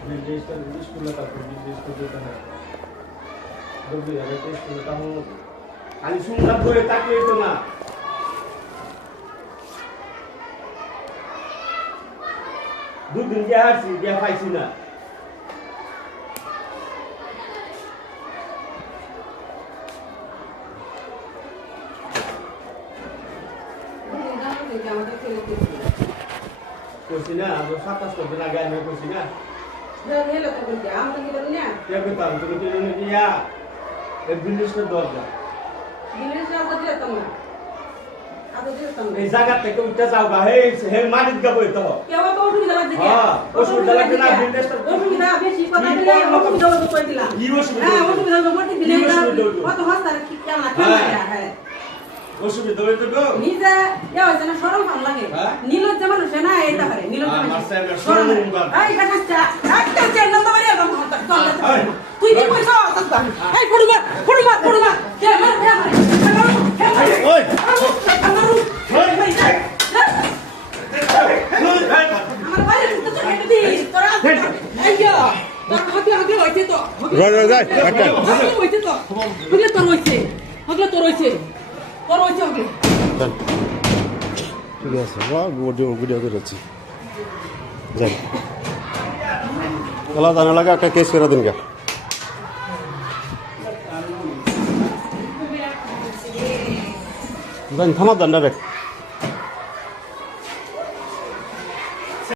স্কুলে তারপর স্কুলে তখন খালি সুন্দর করে তাকিয়ে তো না দুদিন গিয়ে হারছি গিয়ে পাইছি না করছি না 27 দিন আগে আমি করছি না তুমি দিয়া বিলিশটা দরজা এই জায়গা থেকে উঠতে যাও গা হে মাটিত গা বই তো অসুবিধা লাগবে না বিলিশটা কি অসুবিধা হইতো গো নিজে ইয়া হইছে না শরম ভালো লাগে নীলজ্জ মানুষ না এইটা পারে নীলজ্জ মানুষ শরম এই কাকাচ্চা একটা চেন নাম্বার মারিয়া দাম তুই কি কইছ এই ফড়ুমা কে মার ওই আমার বাইরে তো হেড দি তোরা আইয়া তোর হাতে আগে হইছে তো যাই একটা হইছে তো তুই তোর হইছে হগলে তোর হইছে ওকে ঠিক আছে ভিডিও করেছি যাই আল্লাহ জানা লাগে একটা কেস করে দিন গা থানা দান্ডা দেখ